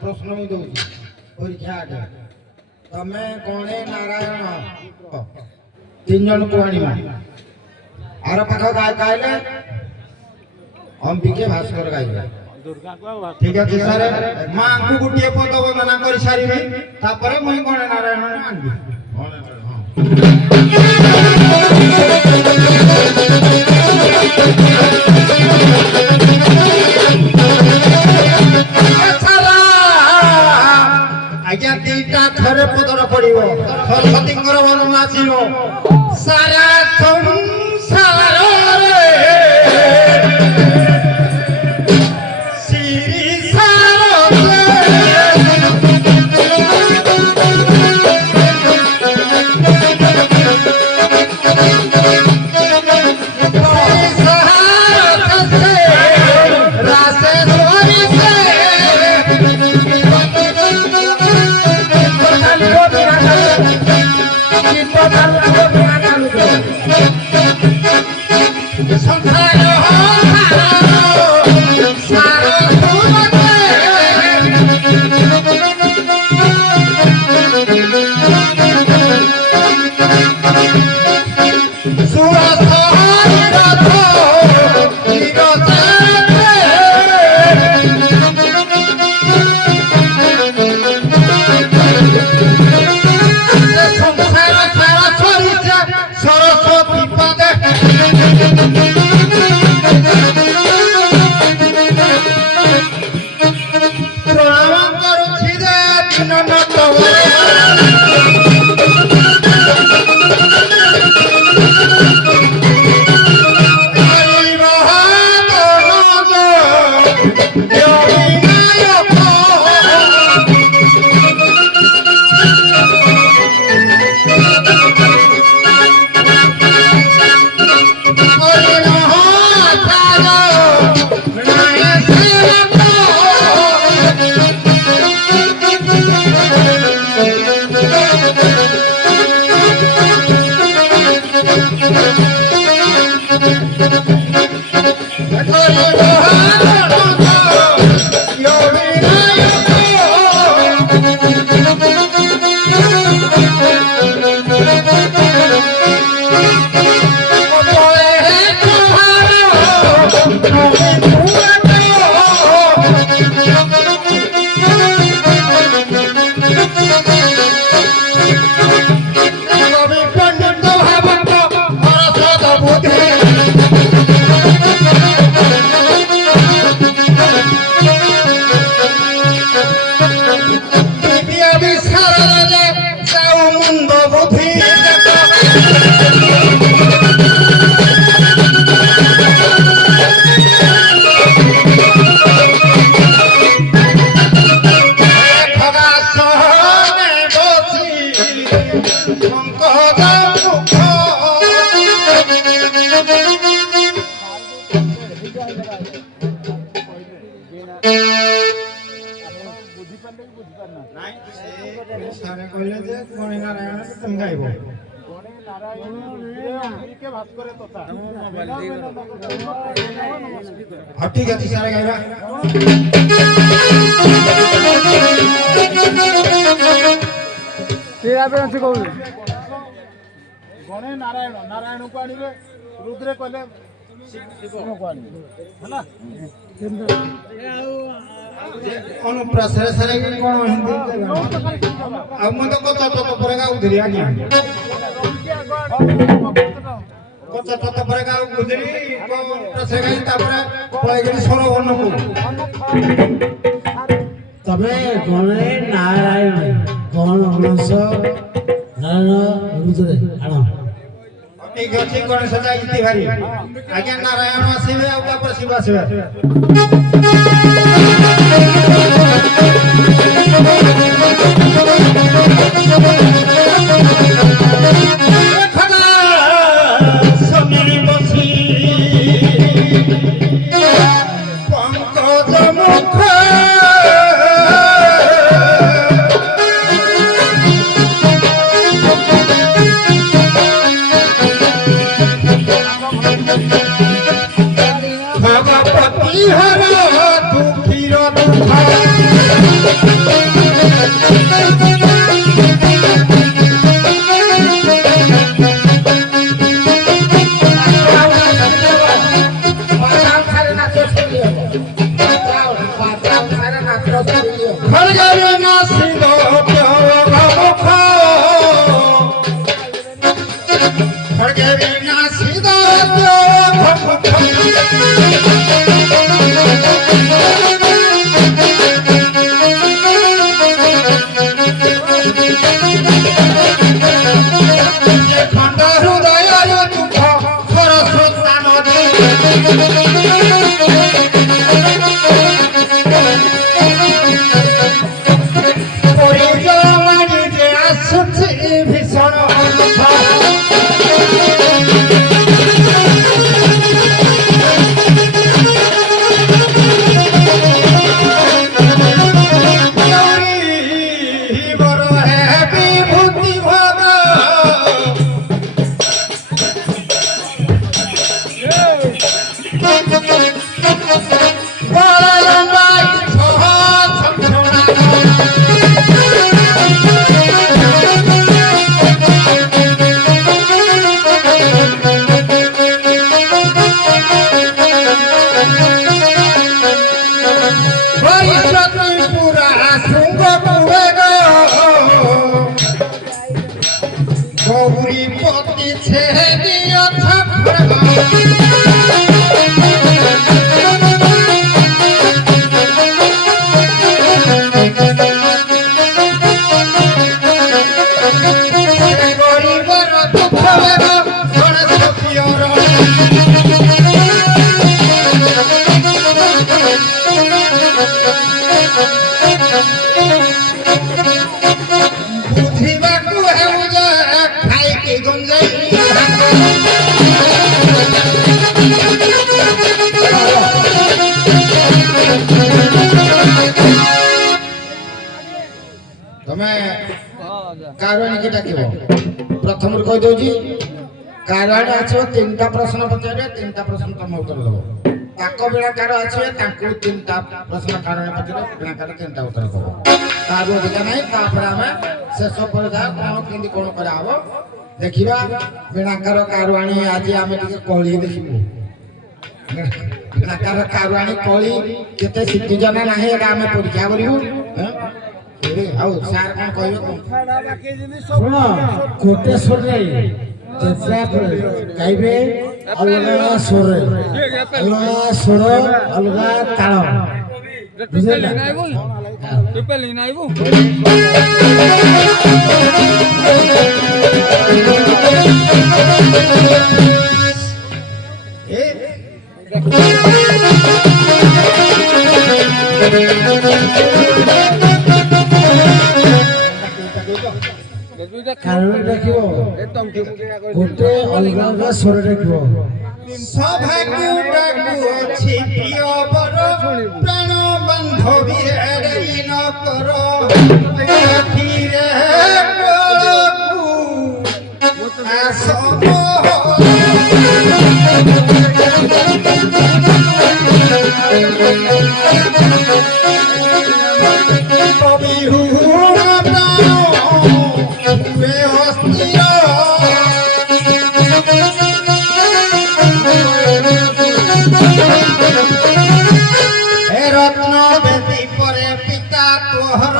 प्रश्न मुझे दौर परीक्षा आगे तमे कणे नारायण तीन जन को आनिमा आर पाख गाइले अंबिके भास्कर गाइले ठीक है सर मां को गुटिए पद वंदना कर सारिबे तापरे मुई कणे नारायण आनबी आज्ञा ଦିଟା ଥରେ ପଦର ପଡିବ ସରସ୍ୱତୀଙ୍କର ବର୍ଣ୍ଣନା ଆସିବ ସାରା ସଂସାରରେ ଶ୍ରୀ ଶାରଦେ ठीक है सारे गाइबा गणे नारायण नारायण को आनिबे रुद्रे कहले शिव को आनिबे हैला अनुप्रसरे सरे कोन हिंदी अब म तो कच्चा तो परेगा उधरी आ गया कच्चा तो परेगा उधरी को प्रसरे गई तापरे पळेगरी सोरो वर्ण को तबे गणे नारायण गण हंस नारायण रुद्र आण ठीक अछि गणेश जाईती भारी आज्ञा नारायण आसीबे आ तापर शिव आसीबे भगवती हर दुखीर दुख ଖଣ୍ଡ ହୃଦୟର ଦୁଃଖ ସରସ୍ୱତା ନଦୀ ପରିଜମାନି ଯେ ଆସୁଛି ଭୀଷଣ গৌরীপতি ছেড়ে দিয়েছ গরিবর দুঃখ গণেশ পিয়র বুঝিବାକୁ ହେଉଛ ଖାଇକି ଗଞ୍ଜେଇ ତମେ କାରଣୀକି ଡାକିବ ପ୍ରଥମରୁ କହିଦଉଛି କାରଣୀ ଆସିବ ତିନିଟା ପ୍ରଶ୍ନ ପଚାରିବେ ତିନିଟା ପ୍ରଶ୍ନ ତମ ଉତ୍ତର ଦେବ ତାଙ୍କ ବିଣାକାର ଆସିବେ ତାଙ୍କୁ ତିନିଟା ପ୍ରଶ୍ନ କାରଣୀ ପଚାରିବେ ବିଣାକାର ତିନିଟା ଉତ୍ତର ଦେବ ତାରୁ ଅଧିକା ନାହିଁ ତାପରେ ଆମେ ଶେଷ ପର୍ଯ୍ୟାୟ କଣ କେମିତି କଣ କରାହବ ଦେଖିବା ବିଣାକାର କାରୁଆଣୀ ଆଜି ଆମେ ଟିକେ କଳି ଦେଖିବୁ ବିଣାକାର କାରୁଆଣୀ କଳି କେତେ ଶିଖିଛ ନା ନାହିଁ ଏଟା ଆମେ ପରୀକ୍ଷା କରିବୁ ଆଉ ସାର୍ କଣ କହିବେ କଣ ଶୁଣ କୋଟେଶ୍ୱରରେ ଗାଇବେ ଅଲଗା ସ୍ୱରରେ ଅଲଗା ସ୍ୱର ଅଲଗା ତାଳ ବୁଝିଲେ କାରଣ ଡାକିବ ଗୋଟେ ଅଲଗା ଅଲଗା ସ୍ୱର ଡାକିବ ସଭାକୁ ଡାକୁଅଛି ପ୍ରିୟବର ପ୍ରାଣ ବାନ୍ଧବୀ ଏଡ଼େଇ ନ କର ଆଖିରେ କୋଳକୁ ଆସ କବି ହୁଣ ପ୍ରାଣ ହୁଏ ଅସ୍ଥିର রত্ন বেদি পরে পিতা তোহর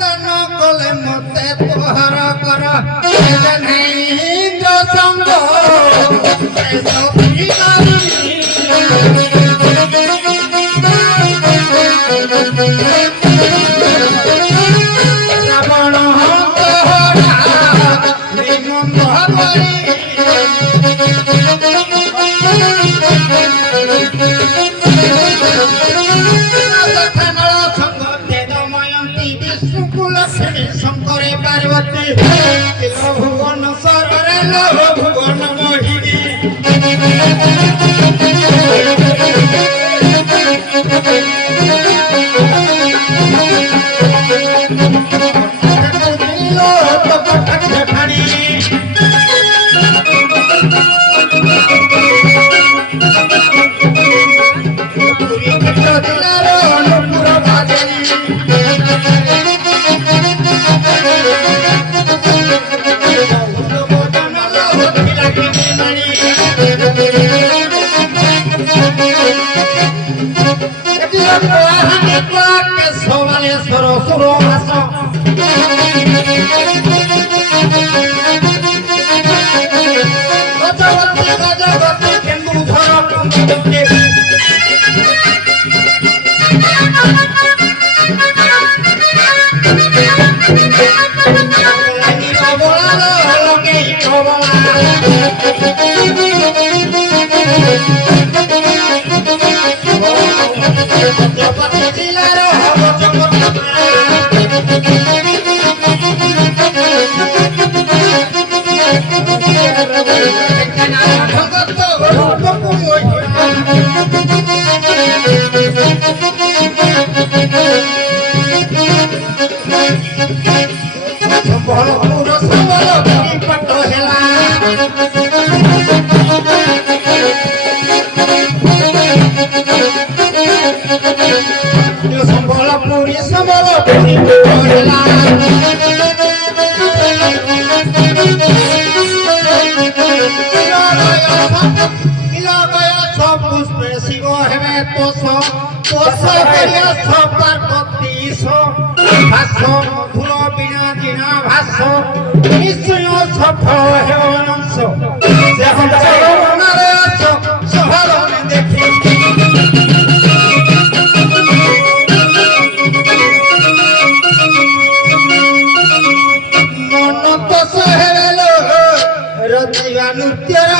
দান কলে মতে তোহর কর ইন্দ্র সঙ্গ রাবণ শঙ্করে পার্বতী ভুবন সরে ভুবন মোহিনী ଗଜପତି ଜିଲ୍ଲାର ସମ୍ବଲପୁର ସମ୍ବଲପୁରୀ ପାଟ ହେଲା ସମ୍ବଲପୁରୀ ସମ୍ବଲପୁରୀ ପାଟ ହେଲା পুষ্পে শিব হেবে তোষ তোষ করিয়া সবার কতিশ ভাষ মধুর বিনা জিনা ভাষ নিশ্চয় সফল হেব অংশ যে হংস মনারে আছ সহরণে দেখি মন তোষ হেবেল রচিবা নৃত্যর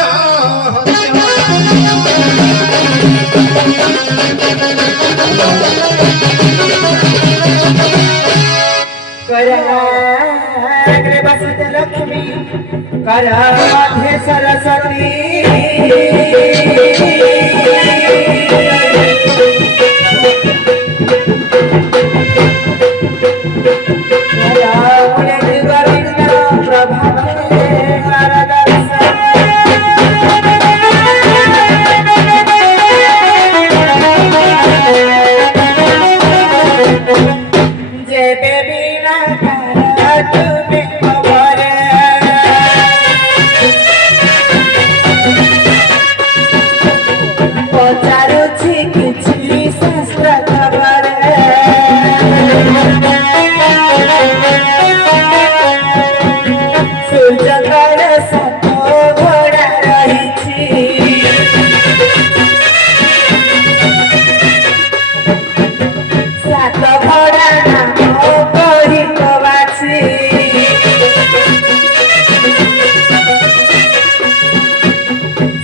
कराग्रे बसते लक्ष्मी कराध्ये सरस्वती करामुने दिगविघ्न प्रभाते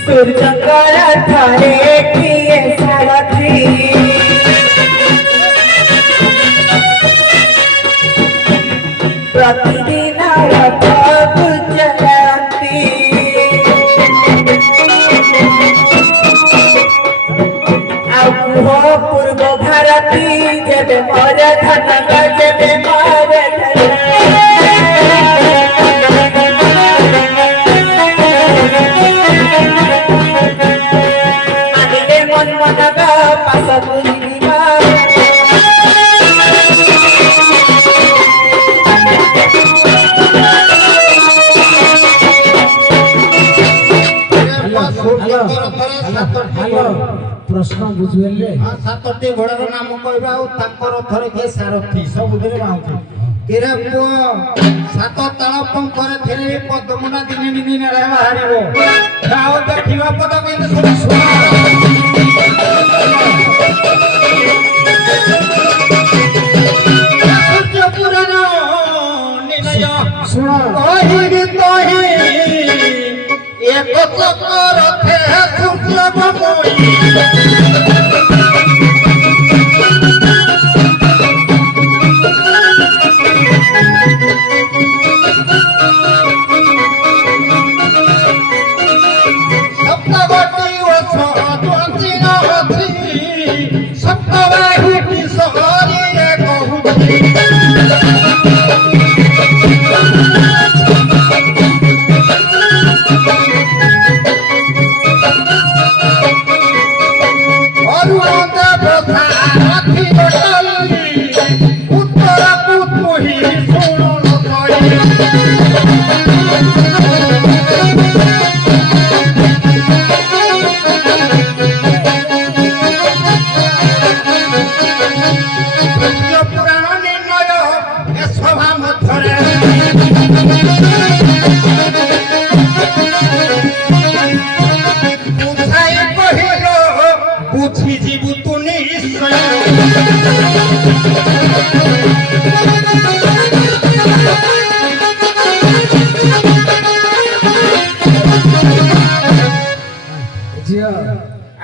सूर्यकर थरे किए सारथी प्रतिदिन रथ गुजरती आउ पूर्व भारती जेबे मोर धन जेबे मोर प्रश्न बुझिले सातटी घोड़ार नाम कहबा ଆଉ ତାଙ୍କର ଥରେ କିଏ ସାରଥୀ ସବୁଥିରେ ବାହୁଛି କିରେ ପୁଅ ସାତ ତାଳ ପଙ୍କରେ ଥିଲେ ପଦ୍ମନା ଦିନେ ଦିନେ ରେ ବାହାରିବ ଆଉ ଦେଖିବା ପଦ କିନ୍ତୁ ସବୁ ଶୁଣ ସୂର୍ଯ୍ୟ ପୁରାଣ ନିଲୟ ଶୁଣ କହିବି ତହି ଏକ ଚକ୍ର ରଥେ ସୂର୍ଯ୍ୟ ବମୋଇ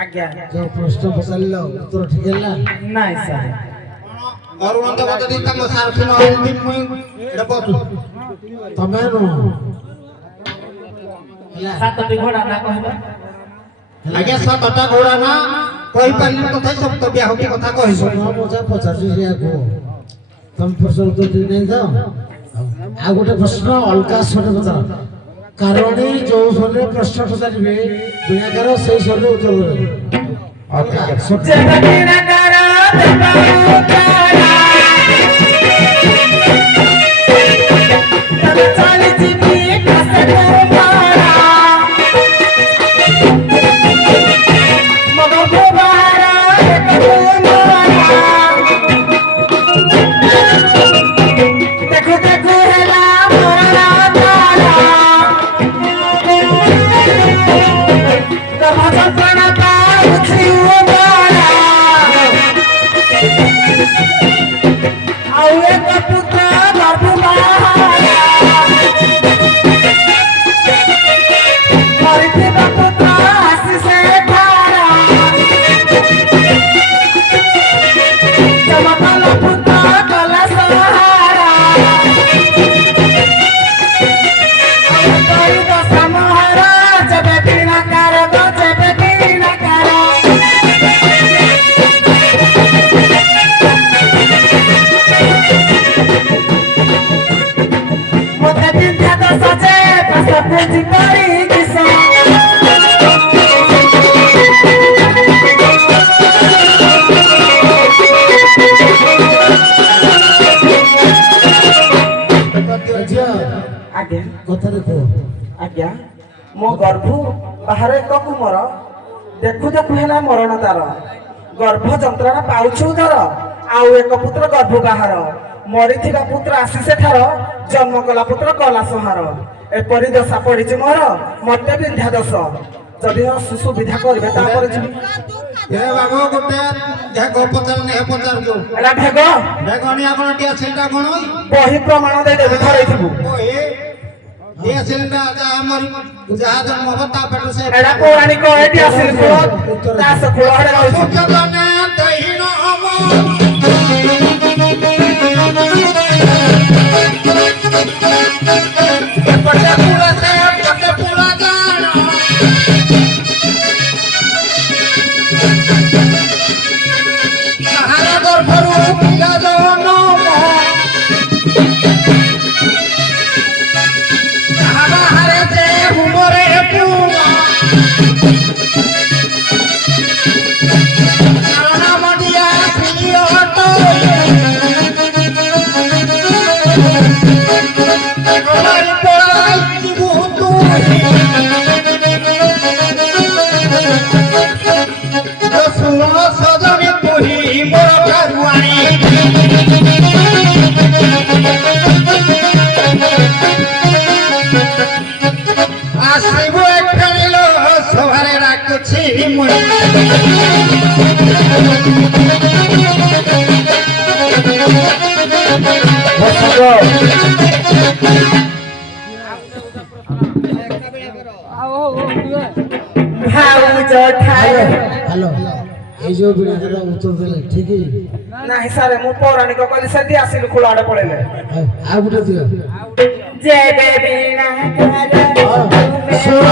ଆଜ୍ଞା ଯୋଉ ପ୍ରଶ୍ନ ପଚାରିଲ ଉତ୍ତର ଠିକ ହେଲା ନାଇଁ ସାର୍ ଅରୁଣ ଦେବ ଯଦି ତାଙ୍କ ସାରଥି ନ ହେଇଛି ମୁଇଁ ଏଟା ବତୁ ତମେ ନୁହଁ ହେଲା ସାତଟି ଘୋଡ଼ା ନା କହିଲ ଆଜ୍ଞା ସାତଟା ଘୋଡ଼ା ନା କହିପାରିଲି ତଥାପି ଶବ୍ଦ ବ୍ୟାହତି କଥା କହିଛୁ ଶୁଣ ମଜା ପଚାରୁଛି ସେଇଆ କୁହ ତମେ ପ୍ରଶ୍ନ ଉତ୍ତର ଦେଇ ନାହିଁ ତ ଆଉ ଗୋଟେ ପ୍ରଶ୍ନ ଅଲଗା ସ୍ୱରରେ ପଚାର କାରଣୀ ଯୋଉ ସ୍ୱରରେ ପ୍ରଶ୍ନ ପଚାରିବେ ବିଣାକାର ସେଇ ସ୍ୱରରେ ଉତ୍ତର ଦେବେ ଅଲଗା ଆଜ୍ଞା କଥାରେ କୁହ ଆଜ୍ଞା ମୋ ଗର୍ଭ ବାହାରେ ଏକ କୁମର ଦେଖୁ ଦେଖୁ ହେଲା ମରଣ ତାର ଗର୍ଭ ଯନ୍ତ୍ରଣା ପାଉଛୁ ଧର ଆଉ ଏକ ପୁତ୍ର ଗର୍ଭ ବାହାର ମରିଥିବା ପୁତ୍ର ଆସି ସେଠାର ଜନ୍ମ କଲା ପୁତ୍ର କଲା ସଂହାର ଏପରି ଦଶା ପଡିଛି ମୋର ମତେ ବିନ୍ଧା ଦୋଷ ଯଦି ସୁବିଧା କରିବେ ତାପରେ ଯିବି ଏ ବାଘ ଗୋଟେ ଢେଗ ପଚାର ନେହ ପଚାରଛୁ ଏଟା ଢେଗ ଢେଗଣିଆ କଣ ଟିଆ ସିଲଟା କଣ ବହି ପ୍ରମାଣ ଦେଇଦେବି ଧରେଇଥିବୁ ଟିଆ ସିଲଟା ଯାହା ମରି ଯାହା ଜନ୍ମ ହବ ତା ପେଟ ସେ ଏଟା ପୌରାଣିକ ଏଠି ଆସିଲି କୁଳ ଦାସ କୁଳ ଆଡେ ରହିଛି ସୁଚତନା ଦହିନ ହବ ପଟେ ପୁରା ସେ ପଟେ ପୁରା ଜାଣ ତାହାର ଗର୍ଭରୁ ପିଲା ଜନମ ତାହା ବାହାରେ ଯେ ହୁମରେ ପୁଅ କାରଣ ମଡ଼ିଆ ସିଅଟ ଗଲାଇ ପଳାଇ ଯିବୁ ତୁ ଶୁଣ ସଜনী ତୁହି ମୋର କାରୁଆଣୀ ଆସିବୁ ଏଠେଳିଲ ସଭାରେ ଡାକୁଛି ମୁଇଁ ଭାଉଜ ଠାରୁ ହ୍ୟାଲୋ এই যে বিনাকার উত্তর দেলে ঠিকই ନାହିଁ ସାର୍ ମୁଁ ପୌରାଣିକ କହିଲି ସେଠି ଆସିଲୁ କୁଳ ଆଡେ ପଳେଇଲେ ଆଉ ଗୋଟେ ଦିଅ ଯେବେ ବିନା ସ୍ୱର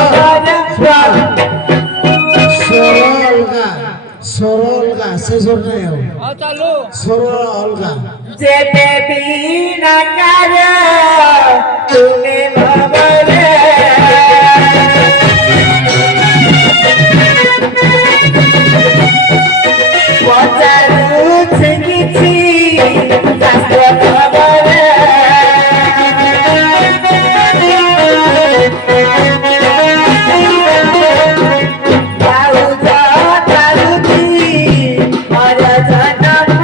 ଅଲଗା ସେ ସ୍ୱର ନାହିଁ ଆଉ ସ୍ୱର ଅଲଗା ଯେବେ ବିନା କାର ତୁମେ ଭାବରେ ପଚାରୁଛି କିଛି ଶାସ୍ତ୍ର ଖବର ଭାଉଜ ଚାଲୁଛି ମୋର ଜନ୍ମ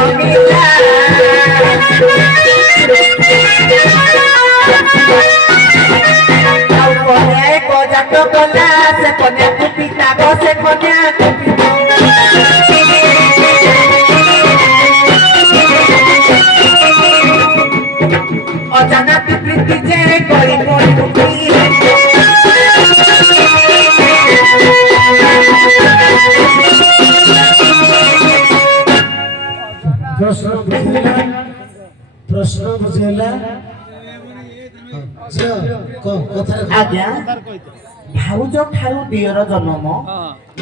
ଅମିଲା ଆଉ କନ୍ୟା ଏକ ଜାତ କଲା ସେ କନ୍ୟାକୁ ପିତା ସେ କନ୍ୟାକୁ ଅଜାନତି ପ୍ରୀତି ଯେ କରି ପଡ଼ି ପ୍ରଶ୍ନ ବୁଝିହେଲା ଝିଅ କଥାରେ ଆଜ୍ଞା ଭାଉଜ ଠାରୁ ଦିଅର ଜନ୍ମ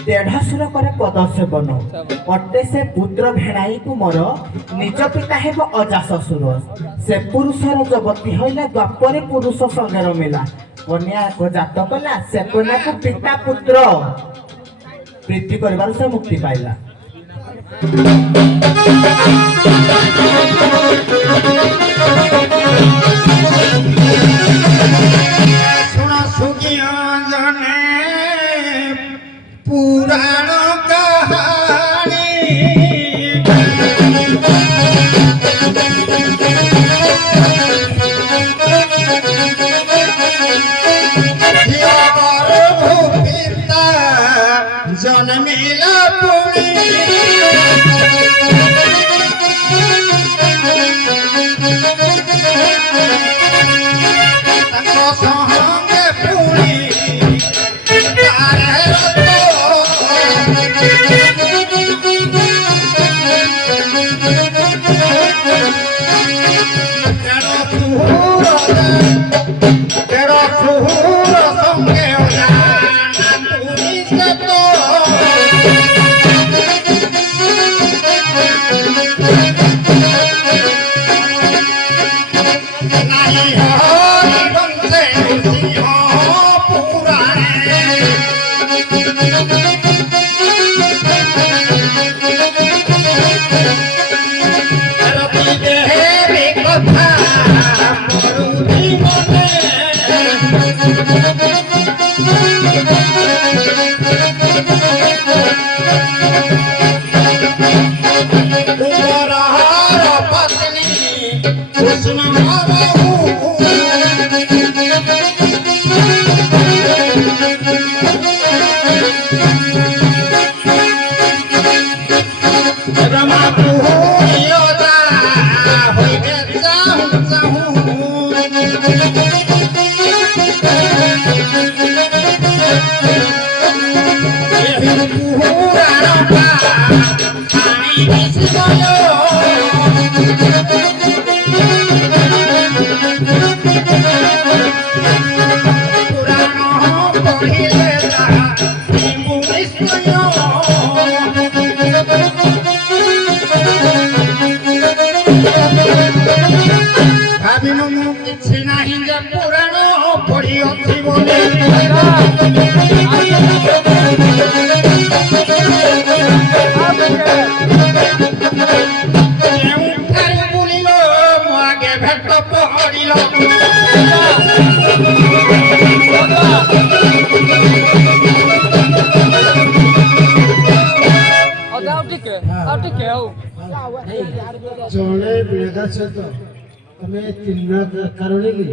ଦେଢଶୁର କରେ ପଦ ସେବନ ଅଟେ ସେ ପୁତ୍ର ଭେଣାଇକୁ ମୋର ନିଜ ପିତା ହେବ ଅଜା ଶ୍ୱଶୁର ସେ ପୁରୁଷର ଯବତୀ ହଇଲା ଦ୍ୱାପରେ ପୁରୁଷ ସଙ୍ଗେ ରମିଲା କନ୍ୟା ଏକ ଜାତ କଲା ସେ କନ୍ୟାକୁ ପିତା ପୁତ୍ର ପ୍ରୀତି କରିବାରୁ ସେ ମୁକ୍ତି ପାଇଲା। ଶୁଣ ସୁଖିଆ ଜନେ ପୁରାଣ କାହାଣୀ ପିତା ଜନ୍ମିଲା ପୁଣି ତାଙ୍କ ସହଙ୍ଗେ ପୁଣି ତେର ସୁର ସଙ୍ଗେ ନାଇଁ ହରି ବଂଶେ ସିଂହ ପୁରାଣେ ରତି ଦେହରେ କଥା ମରୁନି ମନେ ତୁମର ପତ୍ନୀ କୃଷ୍ଣ রমা পুরিয়া হইবে চাহু চাহু পুরাণ আমি বিস্ময় পুরাণ পড়িলে তাহা বিস্ময় ଭାବିନୁ ମୁଁ କିଛି ନାହିଁ ଯେ ପୁରାଣ ପଢ଼ି ଅଛି ବୋଲି କେଉଁଠାରୁ ବୁଲିଲ ମୋ ଆଗେ ଭେଟ ପହରିଲ ଜଣେ ବିଳେଦା ସହିତ ତମେ ତିନି କାରଣ କି